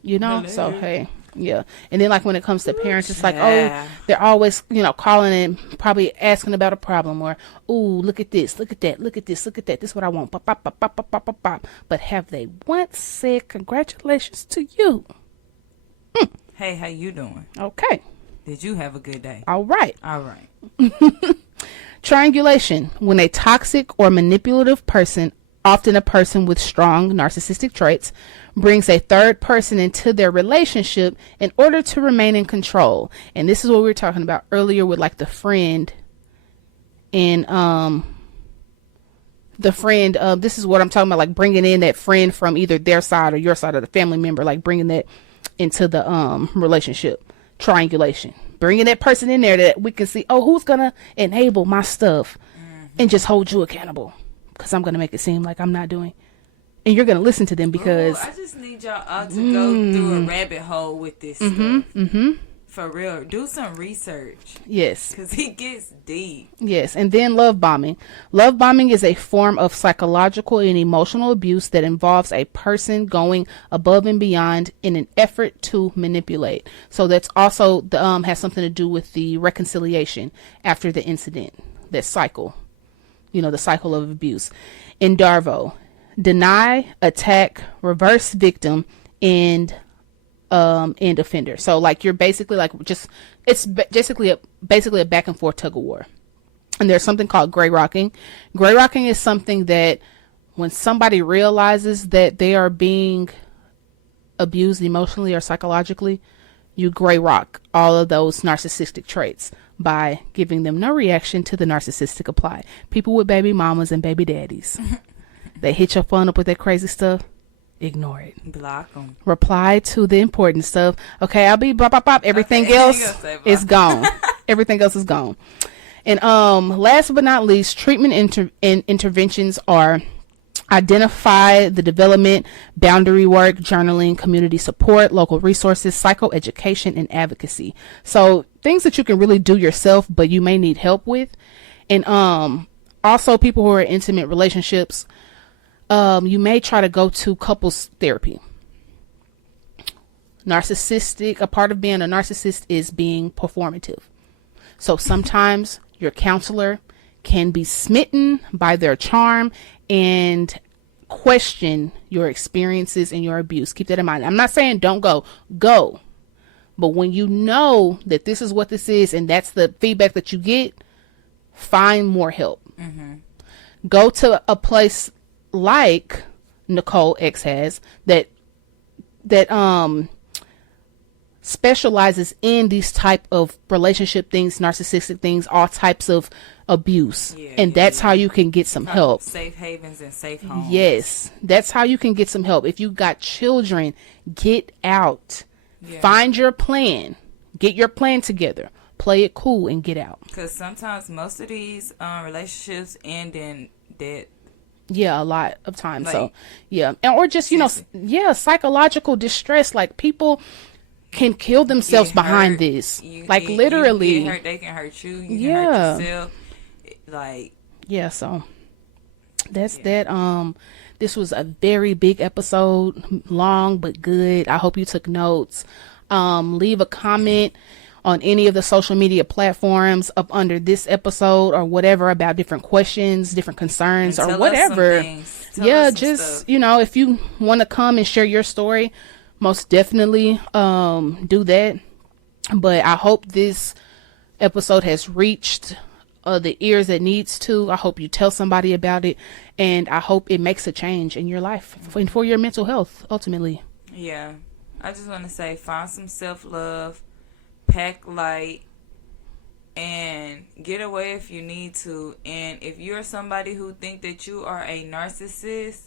You know, so hey. Yeah. And then like when it comes to parents, it's like, oh, they're always, calling and probably asking about a problem, or, ooh, look at this, look at that, look at this, look at that. This is what I want. Bop, bop, bop, bop, bop, bop, bop. But have they once said congratulations to you? Hey, how you doing? Okay. Did you have a good day? All right. Triangulation. When a toxic or manipulative person, often a person with strong narcissistic traits, brings a third person into their relationship in order to remain in control. And this is what we were talking about earlier with like the friend and this is what I'm talking about, like bringing in that friend from either their side or your side of the family member, like bringing that into the relationship. Triangulation, bringing that person in there that we can see, oh, who's gonna enable my stuff and just hold you accountable, because I'm gonna make it seem like I'm not doing. And you're going to listen to them because... I just need y'all all to go through a rabbit hole with this stuff. For real. Do some research. Yes. Because it gets deep. Yes. And then love bombing. Love bombing is a form of psychological and emotional abuse that involves a person going above and beyond in an effort to manipulate. So that's also has something to do with the reconciliation after the incident. That cycle. The cycle of abuse. In Darvo... deny, attack, reverse victim, and offender. So like you're basically like it's basically a back and forth tug of war. And there's something called gray rocking. Gray rocking is something that when somebody realizes that they are being abused emotionally or psychologically, you gray rock all of those narcissistic traits by giving them no reaction to the narcissistic apply. People with baby mamas and baby daddies. They hit your phone up with that crazy stuff. Ignore it. Block them. Reply to the important stuff. Okay, I'll be bop, bop, bop. Everything else is gone. Everything else is gone. And last but not least, treatment interventions are identify the development, boundary work, journaling, community support, local resources, psychoeducation, and advocacy. So things that you can really do yourself, but you may need help with. And also people who are in intimate relationships, you may try to go to couples therapy. A part of being a narcissist is being performative. So sometimes your counselor can be smitten by their charm and question your experiences and your abuse. Keep that in mind. I'm not saying don't go. But when you know that this is what this is and that's the feedback that you get, find more help. Go to a place like Nicole X has that specializes in these type of relationship things, narcissistic things, all types of abuse. That's how you can get some help. Safe havens and safe homes. Yes, that's how you can get some help. If you got children, get out. Find your plan. Get your plan together. Play it cool and get out. Because sometimes most of these relationships end in death. Yeah, a lot of times. Like, so, yeah. Or just, psychological distress. Like, people can kill themselves behind this. Literally. You get hurt, they can hurt you. You can hurt yourself. Yeah, so that's that. This was a very big episode, long but good. I hope you took notes. Leave a comment on any of the social media platforms up under this episode or whatever about different questions, different concerns, or whatever. Yeah, just, if you want to come and share your story, most definitely do that. But I hope this episode has reached the ears it needs to. I hope you tell somebody about it, and I hope it makes a change in your life and for your mental health, ultimately. Yeah. I just want to say, find some self-love, pack light, and get away if you need to. And if you're somebody who think that you are a narcissist,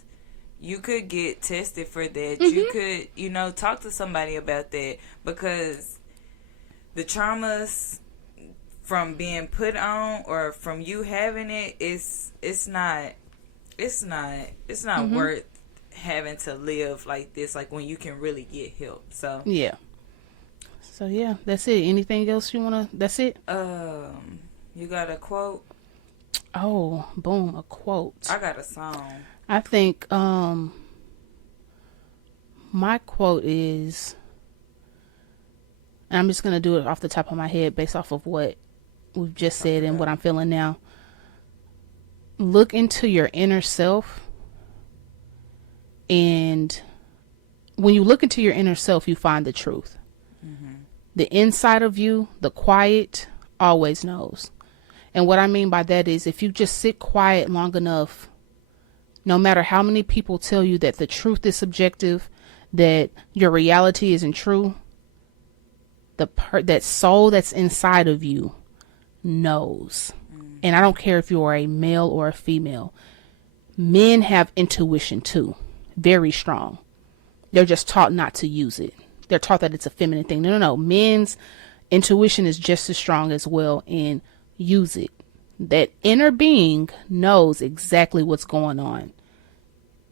you could get tested for that. You could, talk to somebody about that, because the traumas from being put on or from you having it, it's not worth having to live like this, like when you can really get help. So yeah, that's it. Anything else you wanna? That's it. You got a quote? Oh, boom, a quote. I got a song. I think my quote is, and I'm just gonna do it off the top of my head based off of what we've just said and what I'm feeling now. Look into your inner self. And when you look into your inner self, you find the truth. Mm-hmm. The inside of you, the quiet, always knows. And what I mean by that is, if you just sit quiet long enough, no matter how many people tell you that the truth is subjective, that your reality isn't true, that soul that's inside of you knows. Mm-hmm. And I don't care if you are a male or a female. Men have intuition too. Very strong. They're just taught not to use it. They're taught that it's a feminine thing. No. Men's intuition is just as strong as well, and use it. That inner being knows exactly what's going on,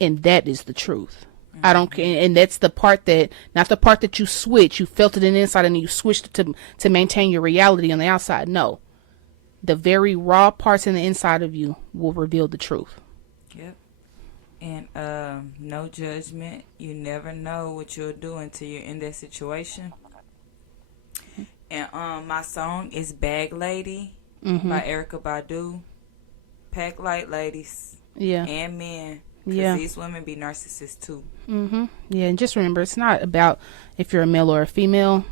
and that is the truth. Mm-hmm. I don't care, and that's the part that, not the part that you switch. You felt it in the inside and you switched it to maintain your reality on the outside. No, the very raw parts in the inside of you will reveal the truth. Yep. And no judgment. You never know what you'll do until you're in that situation. And my song is Bag Lady by Erykah Badu. Pack light, ladies. Yeah. And men. Because these women be narcissists too. Yeah, and just remember, it's not about if you're a male or a female.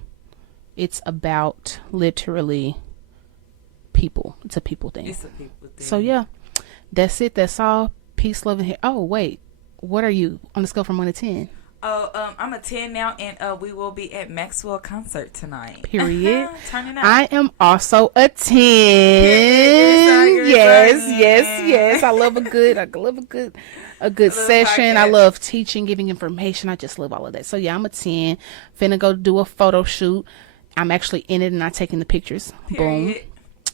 It's about literally people. It's a people thing. It's a people thing. So yeah, that's it. That's all. Peace, love, and hair. Oh, wait. What are you on the scale from 1 to 10? Oh, I'm a 10 now, and we will be at Maxwell concert tonight. Period. Turning out. I am also a 10. Yes. I love a good session. Podcast. I love teaching, giving information. I just love all of that. So yeah, I'm a 10. Finna go do a photo shoot. I'm actually in it and not taking the pictures. Period. Boom.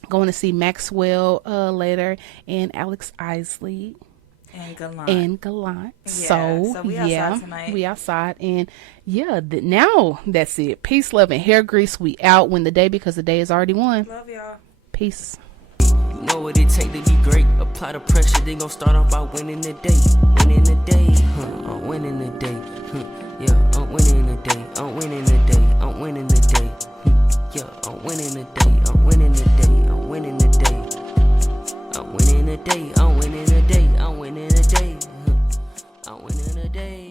Going to see Maxwell later, and Alex Isley. And Gallant. Yeah, so we outside tonight. We outside. And now that's it. Peace, love, and hair grease. We out. Win the day, because the day is already won. Love y'all. Peace. You know what it take to be great. Apply the pressure, they gon' start off by winning the day. Winning the day. I'm winning the day. Yeah, I'm winning the day. I'm winning the day. I'm winning the day. Yeah, I'm winning the day. I'm winning the day. I'm winning the day. I'm winning the day. I'm winning the day. I'm winning the day. I'm winning the day.